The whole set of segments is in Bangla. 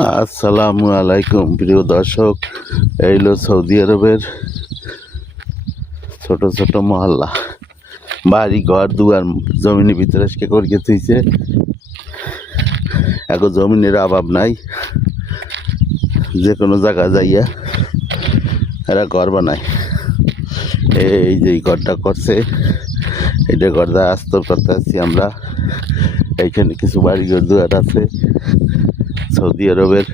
আসসালামু আলাইকুম প্রিয় দর্শক। এইলো সৌদি আরবের ছোট ছোট মহল্লা, বাড়ি ঘর দুয়ার জমিনের ভিতরে আজকে করিয়ে তুইছে। এখন জমিনের অভাব নাই, যে কোনো জায়গা যাইয়া এরা ঘর বানায়। এই যে ঘরটা করছে, এটা ঘরটা আস্তর করতে আসছি আমরা। এইখানে কিছু বাড়ি ঘর দুয়ার আছে। সৌদি আরবের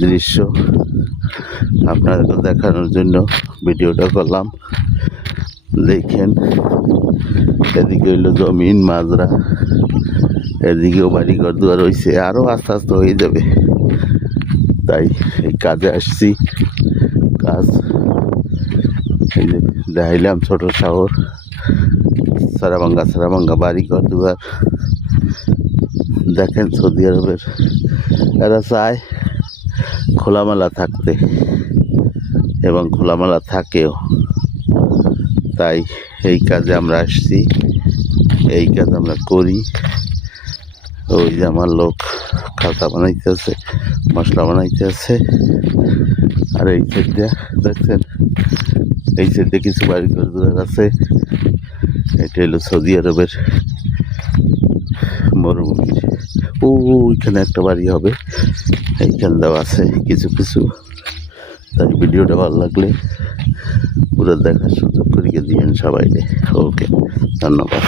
দৃশ্য আপনাদের দেখানোর জন্য ভিডিওটা করলাম। দেখেন, এদিকে হইলো জমিন মাজরা, এদিকেও বাড়ি ঘর দুয়ার হয়েছে, আরও আস্তে আস্তে হয়ে যাবে। তাই এই কাজে আসছি। কাজ এই যে দেখাইলাম, ছোট শহর, সারাভাঙ্গা বাড়ি ঘর দুয়ার। দেখেন সৌদি আরবের এরা চায় খোলামেলা থাকতে, এবং খোলামেলা থাকেও। তাই এই কাজে আমরা আসছি, এই কাজ আমরা করি। ওই যে আমার লোক খাতা বানাইতেছে, মশলা বানাইতেছে। আর এই সাইডে দেখছেন, এই সাইডে কিছু বাড়ি ঘর দুয়ার আছে। এটা হলো সৌদি আরবের মরুভূমির ওইখানে একটা বাড়ি হবে, এইখানে দেওয়া আছে কিছু কিছু। তাই ভিডিওটা ভালো লাগলে পুরো দেখার সুযোগ করিয়ে দিয়েন সবাইকে। ওকে, ধন্যবাদ।